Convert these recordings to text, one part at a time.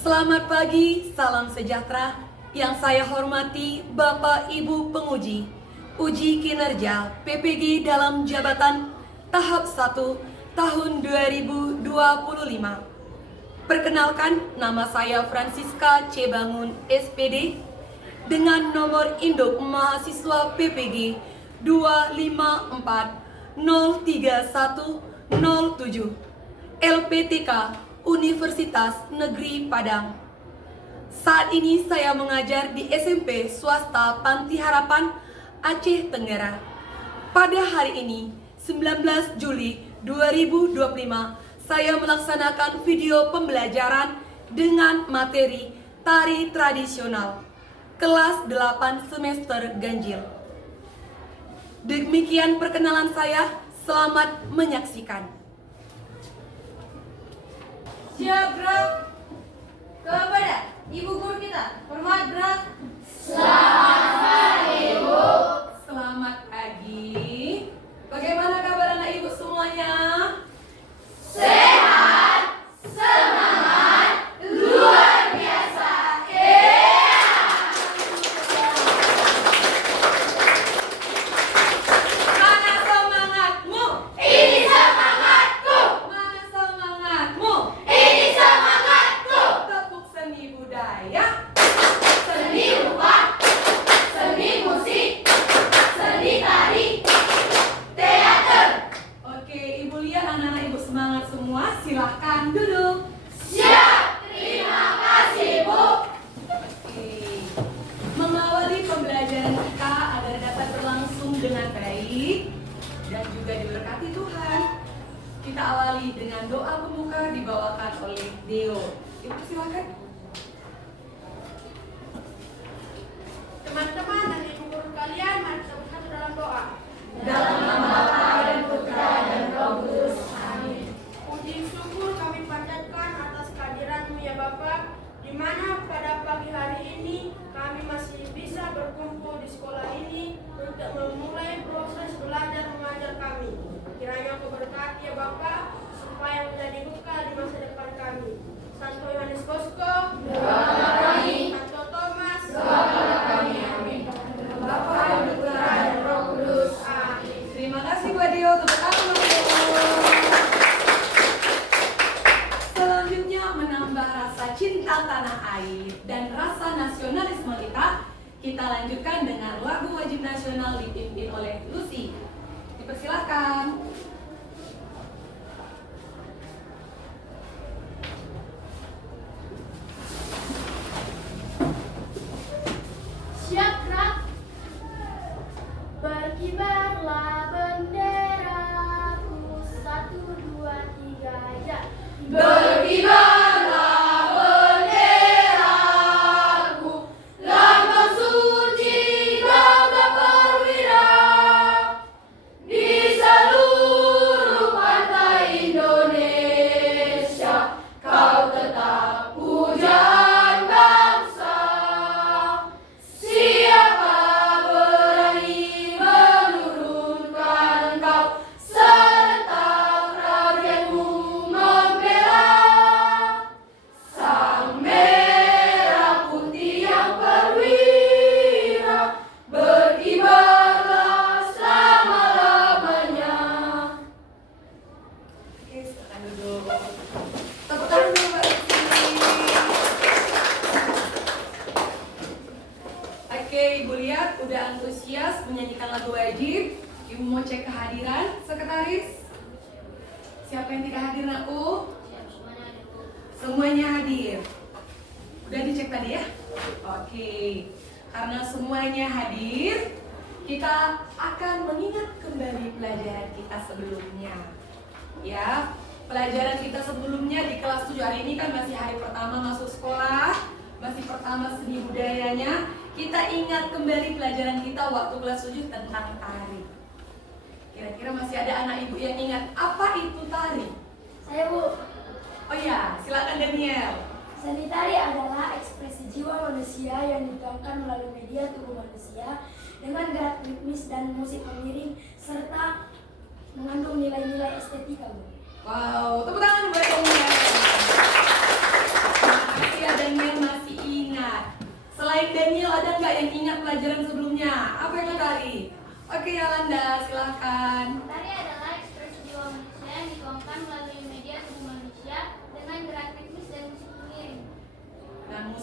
Selamat pagi, salam sejahtera. Yang saya hormati Bapak Ibu penguji uji kinerja PPG dalam jabatan tahap 1 tahun 2025. Perkenalkan, nama saya Francisca C. Bangun SPD dengan nomor induk mahasiswa PPG 254-03107 LPTK Universitas Negeri Padang. Saat ini saya mengajar di SMP Swasta Panti Harapan, Aceh Tenggara. Pada hari ini, 19 Juli 2025, saya melaksanakan video pembelajaran dengan materi tari tradisional kelas 8 semester ganjil. Demikian perkenalan saya, selamat menyaksikan. Siap, gerak. Kepada Ibu Guru kita, hormat gerak. Selamat pagi, Bu. Selamat pagi. Bagaimana kabar anak ibu semuanya? Sehat, semangat, luar biasa. Mana semangatmu? Ini semangatku. Mana semangatmu? Ini semangatku. Tepuk seni budaya. Seni rupa, seni musik, seni tari, teater. Oke, ibu lihat anak-anak ibu semangat semua. Silahkan duduk. Siap. Terima kasih, Bu. Oke. Mengawali pembelajaran kita agar dapat berlangsung dengan baik dan juga diberkati Tuhan, kita awali dengan doa pembuka dibawakan oleh Deo. Ibu silakan. Teman-teman dan Ibu Guru kalian, mari kita bersatu dalam doa. Dalam nama Bapa dan Putra dan Roh Kudus. Amin. Puji syukur kami panjatkan atas kehadiran-Mu ya Bapa, di mana pada pagi hari ini kami masih bisa berkumpul di sekolah ini untuk memulai proses belajar mengajar kami. Kiranya Kau berkati ya Bapa, supaya menjadi bekal di masa depan kami. Santo Yohanes Bosco, Doakan kami. Santo Thomas, Doakan kami. Amin. Bapa dan Putra dan Roh Kudus. Amin. Terima kasih buat Deo. Tepuk tangan untuk Deo. Selanjutnya menambah rasa cinta tanah air dan rasa nasionalisme kita lanjutkan dengan lagu wajib nasional dipimpin oleh Lucy. Dipersilakan. Siap, gerak. Berkibarlah benderaku, 1, 2, 3, ya. Berkibarlah benderaku, lambang suci gagah perwira. Di seluruh pantai Indonesia, kau tetap pujaan bangsa. Siapa berani menurunkan engkau, serentak rakyatmu membela. Sang merah putih yang perwira, berkibarlah selama-lamanya. Oke, silakan duduk. Tepuk tangan dulu, Mbak Lucy. Oke, Ibu lihat udah antusias menyanyikan lagu wajib. Ibu mau cek kehadiran sekretaris. Siapa yang tidak hadir, Nakku? Semuanya hadir. Udah dicek tadi ya? Oke. Karena semuanya hadir, kita akan mengingat kembali pelajaran kita sebelumnya. Ya, pelajaran kita sebelumnya di kelas 7 hari ini kan masih hari pertama masuk sekolah, masih pertama seni budayanya. Kita ingat kembali pelajaran kita waktu kelas 7 tentang tari. Kira-kira masih ada anak ibu yang ingat apa itu tari? Saya, Bu. Oh ya, silakan Daniel. Seni tari adalah ekspresi jiwa manusia yang dituangkan melalui media tubuh manusia dengan gerak ritmis dan musik pengiring serta mengandung nilai-nilai estetika, Bu. Wow, tepuk tangan buat Daniel. Terima kasih ya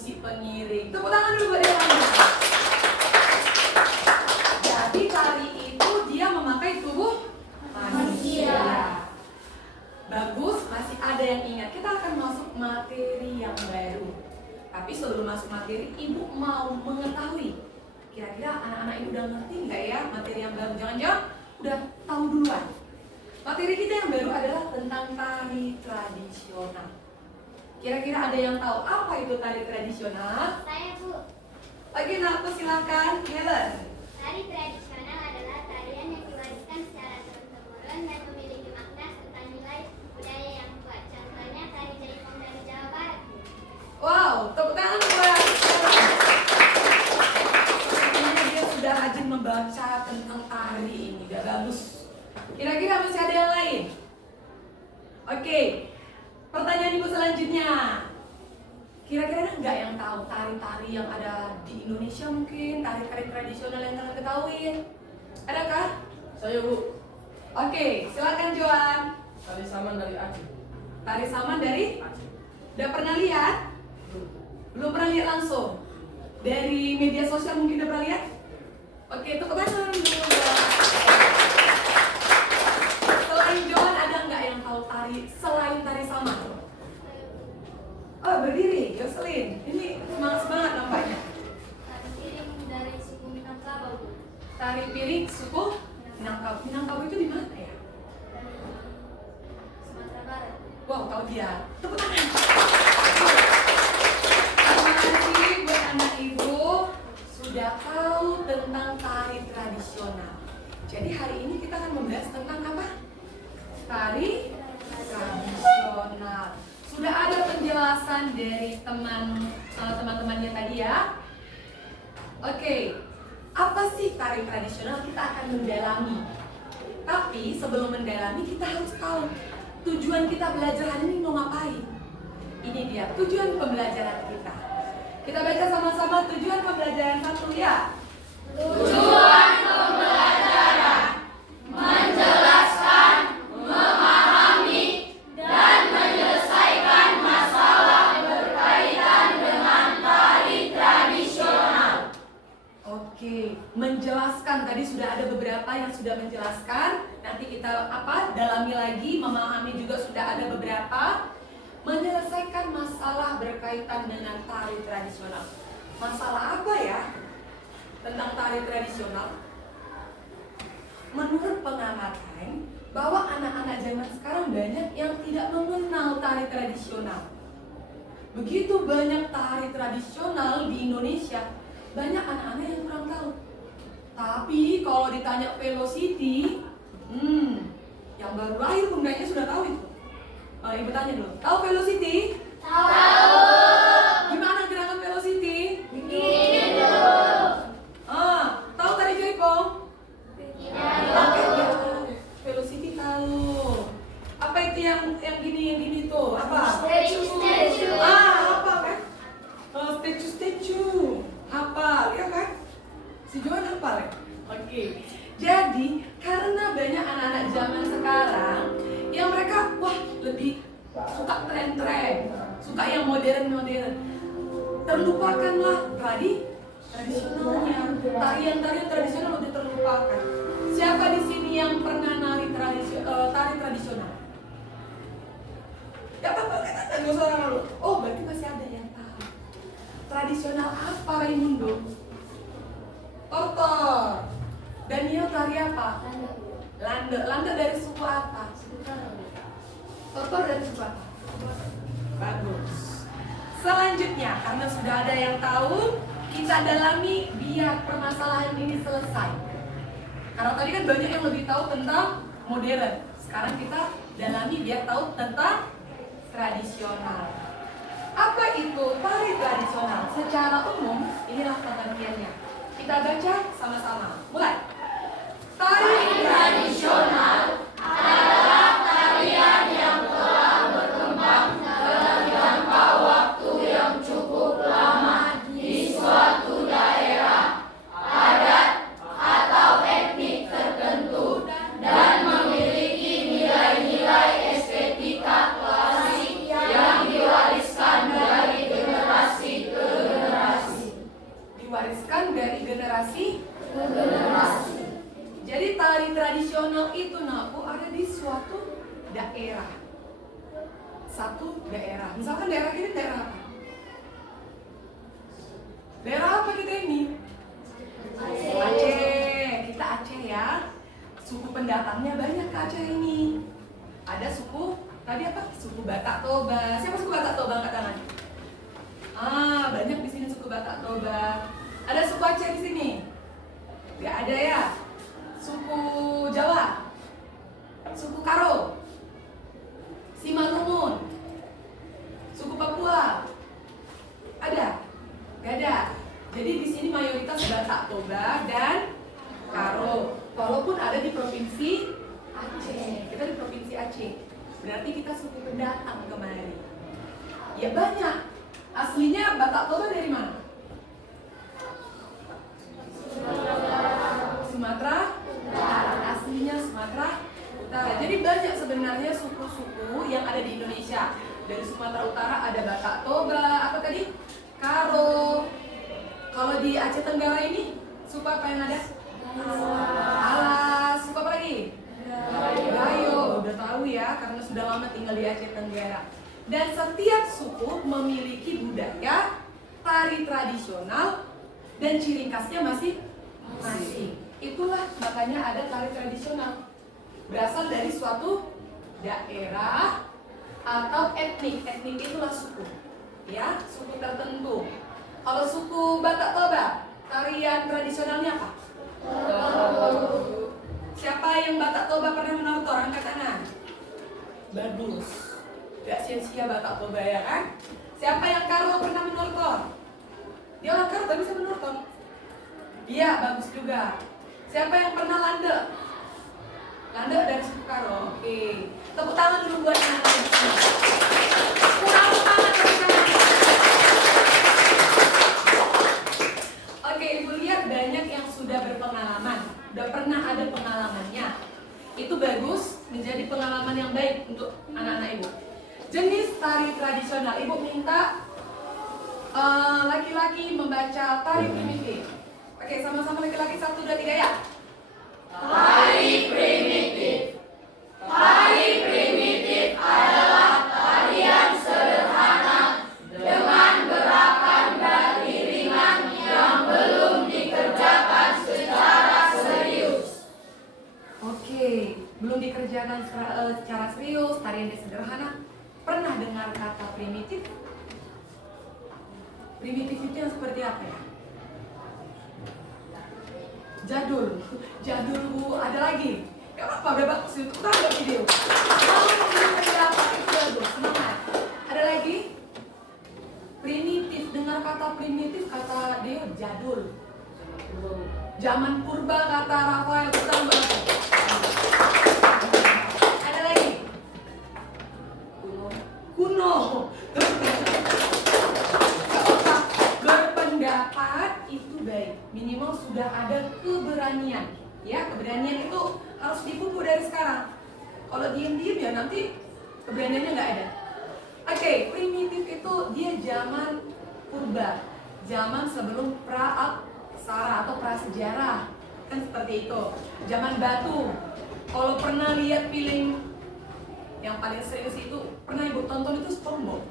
musik pengiring. Tepuk tangan dulu buat dia. Jadi tari itu dia memakai tubuh manusia. Bagus, masih ada yang ingat. Kita akan masuk materi yang baru. Tapi sebelum masuk materi, ibu mau mengetahui kira-kira anak-anak ibu udah ngerti nggak ya materi yang baru? Jangan-jangan udah tahu duluan. Materi kita yang baru adalah tentang tari tradisional. Kira-kira ada yang tahu apa itu tari tradisional? Saya, Bu. Oke, Naku silakan. Helen. Tari tradisional adalah tarian yang diwariskan secara turun-temurun dan memiliki makna serta nilai budaya yang kuat. Contohnya tari jaipong dari Jawa Barat. Wow, tepuk tangan buat Helen. Sepertinya dia sudah rajin membaca tentang tari ini. Gak bagus. Kira-kira masih ada yang lain? Oke. Pertanyaan ibu selanjutnya. Kira-kira ada nggak yang tahu tari-tari yang ada di Indonesia mungkin? Tari-tari tradisional yang kalian ketahuin? Adakah? Saya, Bu. Oke, silakan Joan. Tari saman dari Aceh. Tari saman dari? Aceh. Udah pernah lihat? Belum pernah lihat langsung? Dari media sosial mungkin udah pernah lihat? Oke, tepuk tangan dulu. Selain Joan ada nggak yang tahu tari selain tari saman? Oh, berdiri, Yoselin. Ini semangat nampaknya. Tari piring dari suku Minangkabau, Bu. Tari piring suku Minangkabau. Minangkabau itu di mana ya? Dari Sumatera Barat. Wow, tahu dia. Tepuk tangan. Terima kasih buat anak ibu sudah tahu tentang tari tradisional. Jadi hari ini kita akan membahas tentang apa? Tari tradisional. Sudah ada penjelasan dari teman-temannya tadi ya. Oke, apa sih tari tradisional? Kita akan mendalami. Tapi sebelum mendalami kita harus tahu tujuan kita belajar hari ini mau ngapain. Ini dia tujuan pembelajaran kita. Kita baca sama-sama tujuan pembelajaran satu ya. Tujuan pembelajaran menjelaskan, memahami, dan menyelesaikan masalah berkaitan dengan tari tradisional. Oke, menjelaskan tadi sudah ada beberapa yang sudah menjelaskan. Nanti kita dalami lagi, memahami juga sudah ada beberapa. Menyelesaikan masalah berkaitan dengan tari tradisional. Masalah apa ya tentang tari tradisional? Menurut pengamatan bahwa anak-anak zaman sekarang banyak yang tidak mengenal tari tradisional. Begitu banyak tari tradisional di Indonesia, banyak anak-anak yang kurang tahu. Tapi kalau ditanya velocity, yang baru lahir pun kayaknya sudah tahu itu. Ibu tanya dulu, tahu velocity? Tahu. Gimana gerakan velocity? Begini dulu. Tahu tari jaipong? Tidak. Velocity tahu. Apa itu yang gini tuh? Apa? Statue. Apa kan? Statue. Hafal, ya kan? Si Joan hafal ya? Oke. Jadi, karena banyak anak-anak zaman sekarang yang mereka lebih suka tren-tren, suka yang modern-modern. Terlupakanlah tradisionalnya. Tarian-tarian tradisional udah terlupakan. Siapa di sini yang pernah tari tradisional? Ya apa kata gak usah orang lalu. Oh, berarti masih ada yang tahu. Tradisional apa, Raimundo? Tortor. Daniel tari apa? Lande. Lande dari suku apa? Tortor dari suku apa? Bagus. Selanjutnya, karena sudah ada yang tahu, kita dalami biar permasalahan ini selesai. Karena tadi kan banyak yang lebih tahu tentang modern. Sekarang kita dalami biar tahu tentang tradisional. Apa itu tari tradisional? Secara umum, inilah pengertiannya. Kita baca sama-sama. Mulai. Tari tradisional Adalah tarian yang telah berkembang dalam jangka waktu yang cukup lama di suatu daerah, adat, atau etnik tertentu dan memiliki nilai-nilai estetika klasik yang diwariskan dari generasi ke daerah apa? Daerah apa kita ini? Aceh. Kita Aceh ya. Suku pendatangnya banyak ke Aceh ini. Ada suku tadi apa? Suku Batak Toba. Siapa suku Batak Toba angkat tangan? Banyak di sini suku Batak Toba. Ada suku Aceh di sini? Gak ada ya? Suku Jawa? Suku Karo? Simalungun? Suku Papua? Ada? Gak ada. Jadi di sini mayoritas Batak Toba dan Karo. Walaupun ada di provinsi Aceh. Kita di provinsi Aceh. Berarti kita suku pendatang kemari. Ya banyak. Aslinya Batak Toba dari mana? Sumatera Utara. Aslinya Sumatera Utara. Jadi banyak sebenarnya suku-suku yang ada di Indonesia. Dari Sumatera Utara ada Batak Toba, apa tadi? Karo. Kalau di Aceh Tenggara ini suku apa yang ada? Alas. Suku apa lagi? Gayo. Udah tahu ya karena sudah lama tinggal di Aceh Tenggara. Dan setiap suku memiliki budaya, tari tradisional, dan ciri khasnya masing-masing. Itulah makanya ada tari tradisional. Berasal dari suatu daerah atau etnik. Etnik itulah suku. Ya, suku tertentu. Kalau suku Batak Toba, tarian tradisionalnya apa? Siapa yang Batak Toba pernah menortor? Angkat tangan. Bagus. Gak sia-sia Batak Toba ya kan? Siapa yang Karo pernah menortor? Dia orang Karo tapi bisa menortor. Iya, bagus juga. Siapa yang pernah landek? Landek dari suku Karo. Oke. Tepuk tangan dulu buat anak-anak di sini. Kurang semangat bersama. Oke, Ibu lihat banyak yang sudah berpengalaman. Udah pernah ada pengalamannya. Itu bagus, menjadi pengalaman yang baik untuk anak-anak Ibu. Jenis tari tradisional, Ibu minta laki-laki membaca tari primitif. Oke, sama-sama laki-laki 1, 2, 3 ya. Tari primitif. Tari primitif adalah tarian sederhana dengan gerakan dari ringan yang belum dikerjakan secara serius. Oke, belum dikerjakan secara serius, tarian yang sederhana. Pernah dengar kata primitif? Primitif itu yang seperti apa ya? Jadul. Jadul Bu, ada lagi? Gak apa-apa, udah bagus itu. Kita ada video. Kalau menunjukkan apa itu bagus, semangat. Ada lagi? Primitif, dengar kata primitif, kata dia jadul. Zaman purba kata Rafael, bukan berapa? Ada lagi? Kuno. Berpendapat itu baik. Minimal sudah ada keberanian. Ya, keberanian itu harus dipupuk dari sekarang. Kalau diem-diem ya nanti keberaniannya nggak ada. Oke, primitif itu dia zaman purba, zaman sebelum pra-aksara atau prasejarah, kan seperti itu. Zaman batu. Kalau pernah lihat film yang paling serius itu pernah Ibu tonton itu SpongeBob.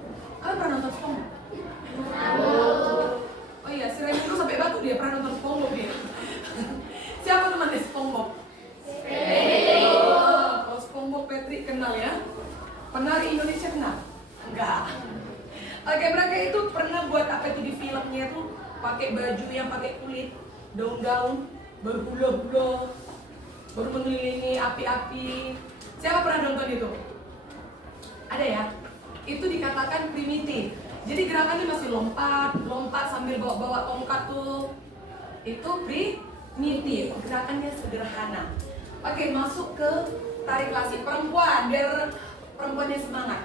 Kalian pernah nonton SpongeBob? Oh iya, si Remy itu sampai batu dia pernah nonton SpongeBob dia. Siapa temannya SpongeBob? Kalau SpongeBob Patrick kenal ya. Penari Indonesia kenal? Enggak. Oke, mereka itu pernah buat apa itu di filmnya tuh pakai baju yang pakai kulit, daun-daun, berhula-hula, baru mengelilingi api-api. Siapa pernah nonton itu? Ada ya? Itu dikatakan primitif. Jadi gerakannya masih lompat sambil bawa tongkat tuh. Itu primitif, gerakannya sederhana. Oke, masuk ke tari klasik perempuan biar perempuannya semangat.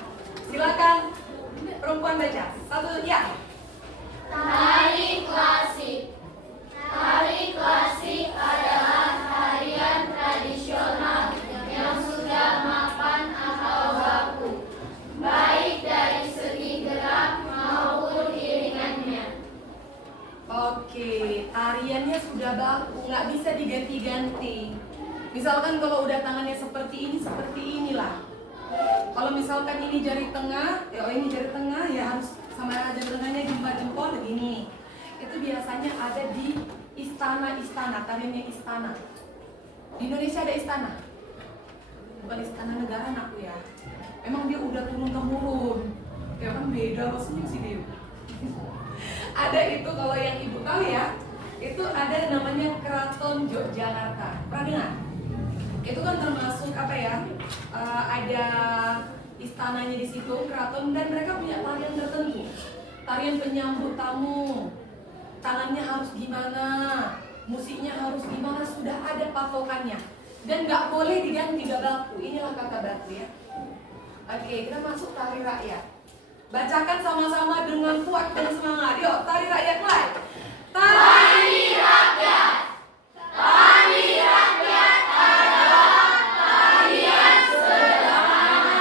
Silakan perempuan baca. 1 ya. Tari klasik. Tari klasik adalah tarian tradisional yang sudah mapan atau baku, baik dari segi gerak maupun iringannya. Oke, tariannya sudah baku, nggak bisa diganti-ganti. Misalkan kalau udah tangannya seperti inilah. Kalau misalkan ini jari tengah, ya harus biasanya ada di istana-istana, tariannya istana. Di Indonesia ada istana? Bukan istana negara aku ya. Emang dia udah turun-temurun. Ya kan beda maksudnya sih dia. Ada itu kalau yang ibu tahu ya, itu ada namanya Keraton Yogyakarta. Pernah dengar? Itu kan termasuk apa ya? Ada istananya di situ, keraton, dan mereka punya tarian tertentu. Tarian penyambut tamu, tangannya harus gimana, musiknya harus gimana, sudah ada patokannya. Dan nggak boleh diganti baku. Inilah kata baku ya. Oke, kita masuk tari rakyat. Bacakan sama-sama dengan kuat dan semangat. Yuk, tari rakyat mulai. Tari rakyat. Tari rakyat adalah tarian sederhana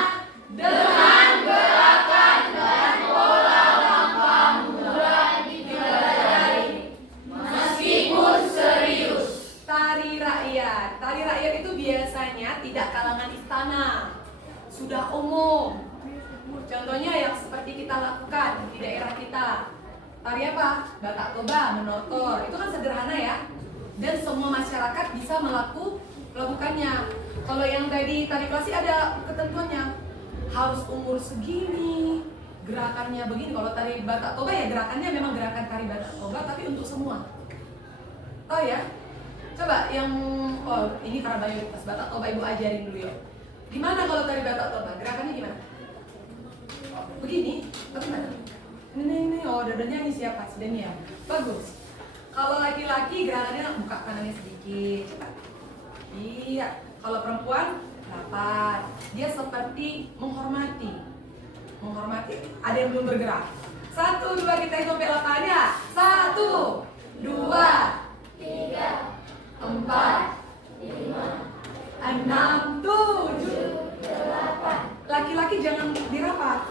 dengan gerakan dan pola gampang mudah dipelajari meskipun serius. Tari rakyat. Tari rakyat itu biasanya tidak kalangan istana, sudah umum. Contohnya yang seperti kita lakukan di daerah kita. Tari apa? Batak Toba, Menotor. Itu kan sederhana ya. Dan semua masyarakat bisa melakukannya. Kalau yang tadi tari klasik ada ketentuannya. Harus umur segini, gerakannya begini. Kalau tari Batak Toba ya gerakannya memang gerakan tari Batak Toba, tapi untuk semua. Tahu ya? Coba yang ini karena mayoritas Batak Toba ibu ajarin dulu yuk. Gimana kalau tari Batak Toba? Gerakannya gimana? Begini, atau gimana? Ini, dadanya ini siapa? Sedangnya bagus. Kalau laki-laki gerakannya buka kanannya sedikit, coba. Iya. Kalau perempuan rapat. Dia seperti menghormati. Ada yang belum bergerak. 1, 2 kita hitung sampai 8 ya. 1, 2, 3, 4, 5, 6, 7, 8. Laki-laki jangan dirapat.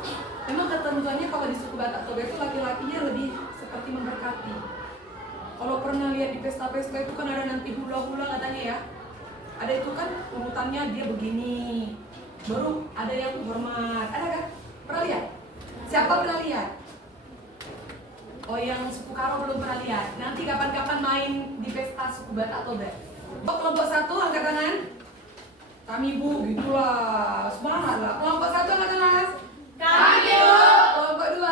Memang ketentuannya kalau di suku Batak Toba itu laki-lakinya lebih seperti memberkati. Kalau pernah lihat di pesta-pesta itu kan ada nanti hula-hula katanya ya. Ada itu kan urutannya dia begini. Baru ada yang hormat. Ada kan? Pernah lihat? Siapa pernah lihat? Oh yang suku Karo belum pernah lihat. Nanti kapan-kapan main di pesta suku Batak Toba. Kelompok 1 angkat tangan. Kami bu, gitulah. Semangat lah. Kelompok 1 angkat tangan. Kami bu. Kelompok 2.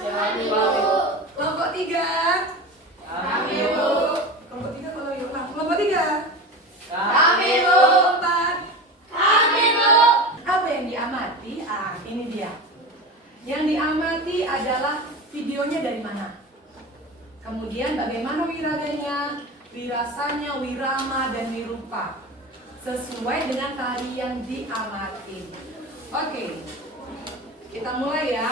Kami bu. Kelompok 3. Kami bu. Kelompok 3 kalau yuk. Kelompok 3. Kami bu. 4. Kami bu. Apa yang diamati? Ini dia. Yang diamati adalah videonya dari mana. Kemudian bagaimana wiraganya, wirasanya, wirama, dan wirupa. Sesuai dengan tari yang diamati. Oke. Kita mulai ya.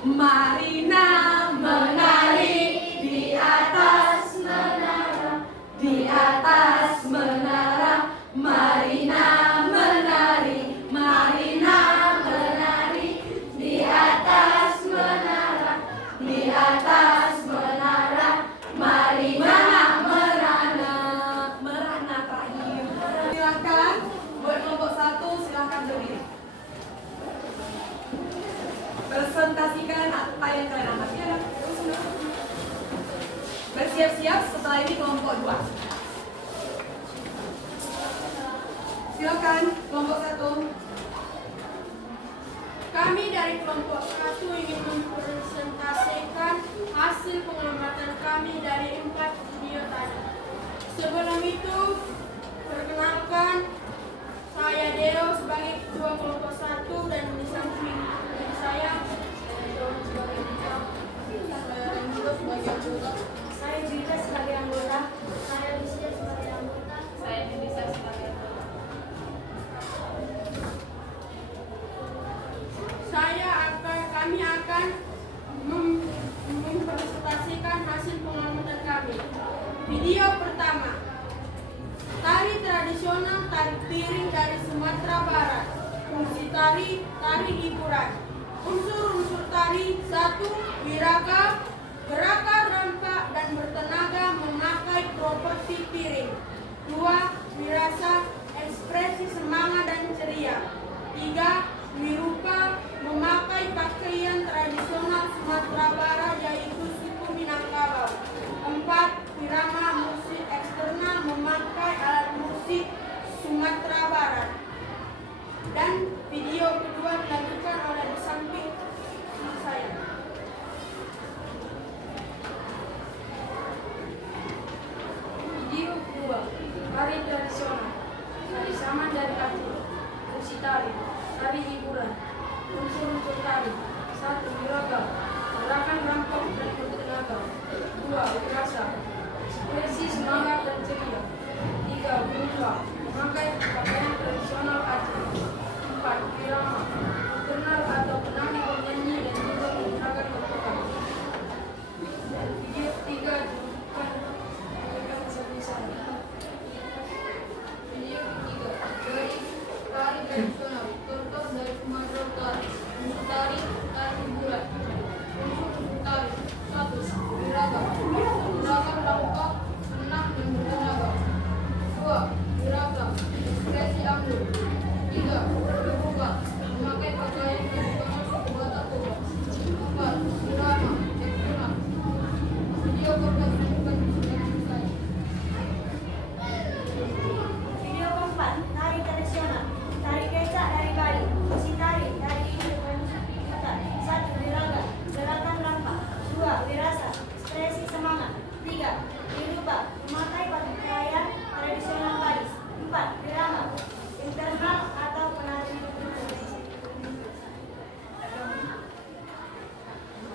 Marina menari di atas menara, di atas menara. Marina menari, Marina menari di atas menara, di atas menara. Marina merana, merana terakhir. Silakan buat kelompok 1 silakan berdiri. Presentasikan apa yang kalian amati ya. Bersiap-siap setelah ini kelompok 2. Silakan kelompok 1. Kami dari kelompok 1 ingin mempresentasikan hasil pengamatan kami dari 4 video tadi. Sebelum itu, kelompok 1 dan di samping saya Don sebagai duta, saya Renzo sebagai anggota, Saya Juwita sebagai anggota. Saya Lucia sebagai anggota. Saya Denisa sebagai anggota. Kami akan mempresentasikan hasil pengamatan kami. Video pertama, tari tradisional tari piring dari Sumatera Barat. Fungsi tari, tari hiburan. Unsur-unsur tari: 1. Wiraga, gerakan rampak dan bertenaga memakai properti piring. 2. Wirasa, ekspresi semangat dan ceria. 3. Wirupa, memakai pakaian tradisional Sumatera Barat yaitu suku Minangkabau. 4. Wirama, musik eksternal, memakai alat musik Sumatera Barat. Dan video kedua dilanjutkan oleh di samping saya. Video kedua, tari tradisional. Tari saman dari Aceh. Fungsi tari, tari hiburan. Unsur-unsur tari: 1. Wiraga, gerakan rampak dan bertenaga. 2. Wirasa, ekspresi semangat dan ceria. 3. Wirupa, memakai pakaian tradisional Aceh. 4. Wirama, internal atau penari bernyanyi dan juga menggunakan berpegang. Video ketiga dilanjutkan seperti saya. Video ketiga, dari tari tradisional. Contoh dari Sumatera Utara. Unsur tari, tari hiburan. Unsur tari: 1. Wiraga, gerakan rampak, senang dan bertenaga. 2. Wirasa, ekspresi anggun. 3. Wirupa, memakai pakaian tradisional suku Batak Toba. 4. Wirama, eksternal. Video keempat dilanjutkan seperti saya. Video keempat, tari tradisional. Tari kecak dari Bali. Fungsi tari, tari ini berbentuk 1. Wiraga, gerakan rampak. 2. Wirasa, ekspresi semangat. 3. Wirupa, memakai pakaian tradisional Bali. 4. Wirama, internal atau penari.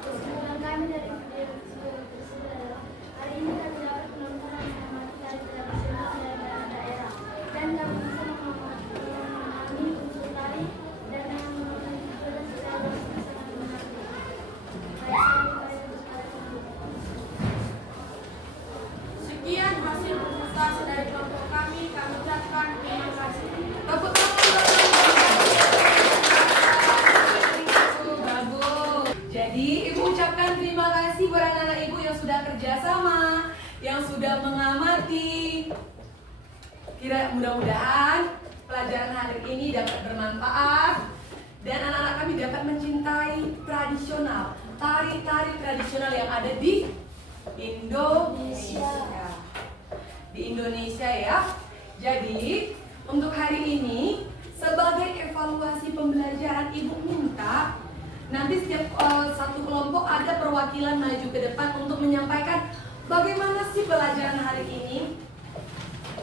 Kesimpulan kami dari video tersebut adalah hari ini kami dapat menonton dan mengamati tari tradisional dari daerah dan kami bisa memahami unsur tari dan menonton video dan secara sangat menarik. Baik, saya kembali kepada ibu. Sekian hasil presentasi dari kelompok kami ucapkan terima kasih. Tepuk tangan. Bagus. Jadi ibu ucapkan terima kasih buat anak-anak ibu yang sudah kerjasama, yang sudah mengamati. Mudah-mudahan pelajaran hari ini dapat bermanfaat dan anak-anak kami dapat mencintai tradisional, tari-tari tradisional yang ada di Indonesia. Di Indonesia ya. Jadi untuk hari ini sebagai evaluasi pembelajaran ibu minta nanti setiap satu kelompok ada perwakilan maju ke depan untuk menyampaikan bagaimana sih pelajaran hari ini,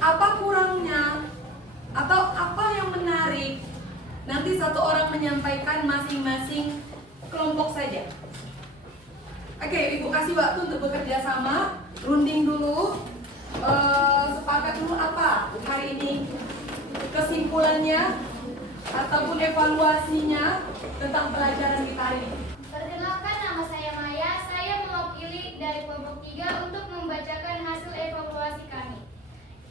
apa kurangnya atau apa yang menarik. Nanti satu orang menyampaikan masing-masing kelompok saja. Oke, ibu kasih waktu untuk bekerja sama, runding dulu, sepakat dulu apa hari ini kesimpulannya ataupun evaluasinya tentang pelajaran kita hari ini. Perkenalkan, nama saya Maya. Saya mewakili dari kelompok 3 untuk membacakan hasil evaluasi kami.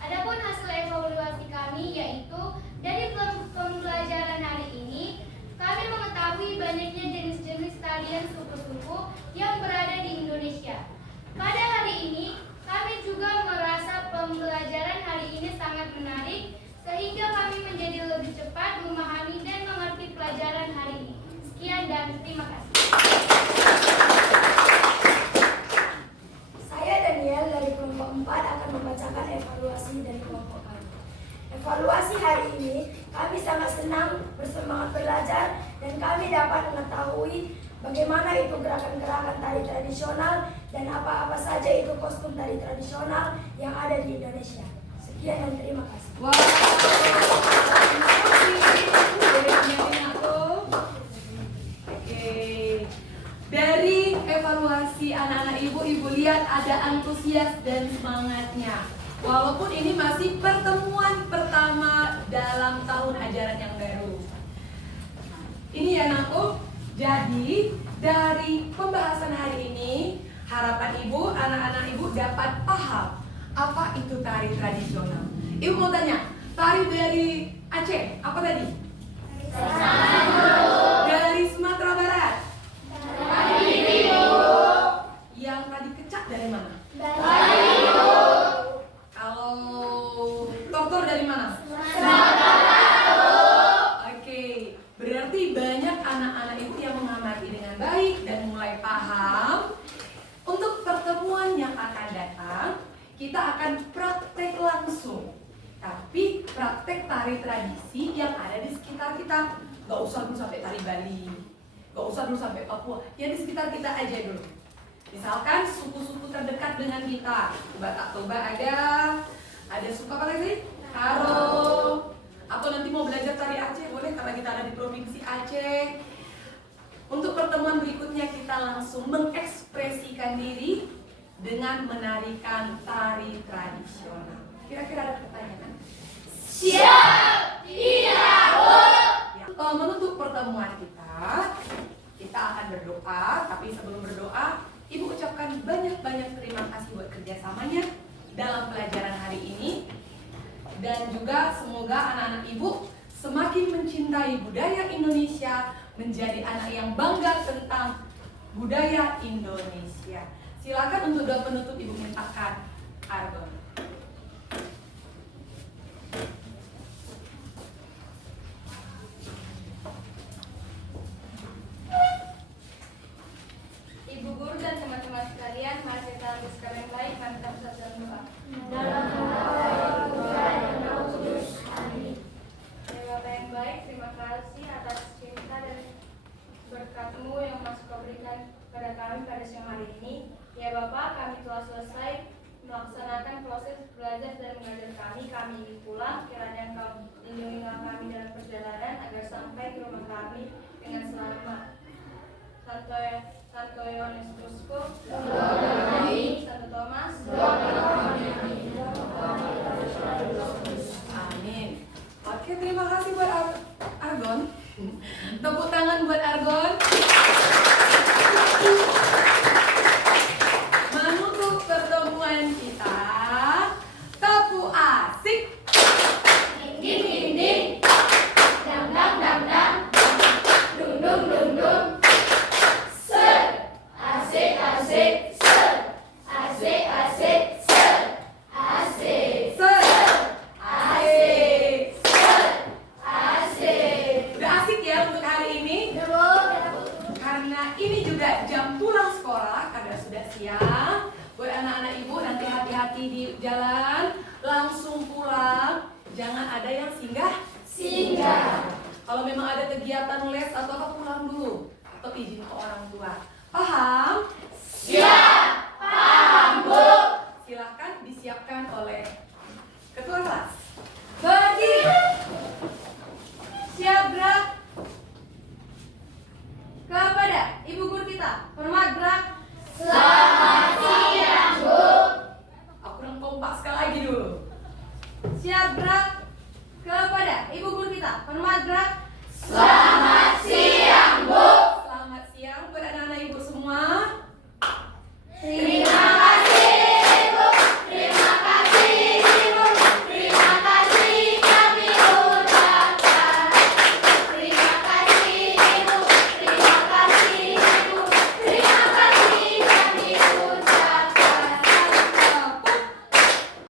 Adapun hasil evaluasi kami yaitu dari pembelajaran hari ini, kami mengetahui banyaknya jenis-jenis tarian suku-suku yang berada di Indonesia. Pada hari ini, kami juga merasa pembelajaran hari ini sangat menarik, sehingga kami menjadi lebih cepat memahami dan mengerti pelajaran hari ini. Sekian dan terima kasih. Saya Daniel dari kelompok 4 akan membacakan evaluasi dari kelompok kami. Evaluasi hari ini, kami sangat senang, bersemangat belajar, dan kami dapat mengetahui bagaimana itu gerakan-gerakan tari tradisional dan apa-apa saja itu kostum tari tradisional yang ada di Indonesia. Sekian dan terima kasih. Wow. evaluasi anak-anak ibu lihat ada antusias dan semangatnya. Walaupun ini masih pertemuan pertama dalam tahun ajaran yang baru. Ini ya Nako. Jadi dari pembahasan hari ini, harapan ibu, anak-anak ibu dapat paham apa itu tari tradisional. Ibu mau tanya, tari dari Aceh, apa tadi? Dari Sumatera Barat. Yang tadi kecak dari mana? Kalau tortor dari mana? Oke, berarti banyak anak-anak itu yang mengamati dengan baik dan mulai paham. Untuk pertemuan yang akan datang, kita akan praktek langsung. Tapi praktek tari tradisi yang ada di sekitar kita. Gak usah dulu sampai tari Bali, gak usah dulu sampai Papua. Yang di sekitar kita aja dulu. Misalkan suku-suku terdekat dengan kita. Batak Toba ada suku apa lagi? Karo. Atau nanti mau belajar tari Aceh, boleh karena kita ada di provinsi Aceh. Untuk pertemuan berikutnya kita langsung mengekspresikan diri dengan menarikan tari tradisional. Kira-kira ada pertanyaan? Siap! Tidak, Bu! Menutup pertemuan kita akan berdoa. Tapi sebelum berdoa, Ibu ucapkan banyak-banyak terima kasih buat kerjasamanya dalam pelajaran hari ini. Dan juga semoga anak-anak Ibu semakin mencintai budaya Indonesia, menjadi anak yang bangga tentang budaya Indonesia. Silakan untuk doa penutup Ibu mintakan Argon. Ibu guru dan teman-teman sekalian, mari kita habiskan yang baik, mari kita bersatu dalam doa. Ya Bapak yang baik, terima kasih atas cinta dan berkat-Mu yang masih Kau berikan pada kami pada siang hari ini. Ya Bapak, kami telah selesai melaksanakan proses belajar dan mengajar kami. Kami ingin pulang, kiranya Engkau lindungilah kami dalam perjalanan agar sampai ke rumah kami dengan selamat. Santo Yohanes Bosco, Santo Thomas, Amin. Oke, terima kasih buat Argon. Tepuk tangan buat Argon. Menutup pertemuan kita, tepu asik. Ding, ding, ding. Dang, dang, dang, dang. Dung, dung, dung, dung. Ser. Asik, asik. Ser. Asik, asik. Ser. Asik. Ser. Asik. Ser. Asik. Udah asik ya untuk hari ini? Karena ini juga jam pulang sekolah, karena sudah siang. Buat anak-anak ibu nanti hati-hati di jalan, langsung pulang. Jangan ada yang singgah. Kalau memang ada kegiatan les atau apa, pulang dulu atau izin ke orang tua. Paham? Siap. Paham, Bu. Silahkan disiapkan oleh ketua kelas. Berdiri. Siap gerak. Kepada ibu guru kita, hormat gerak. Selamat siang, Bu. Aku kurang kompak sekali lagi dulu. Siap gerak. Kepada ibu guru kita, hormat gerak.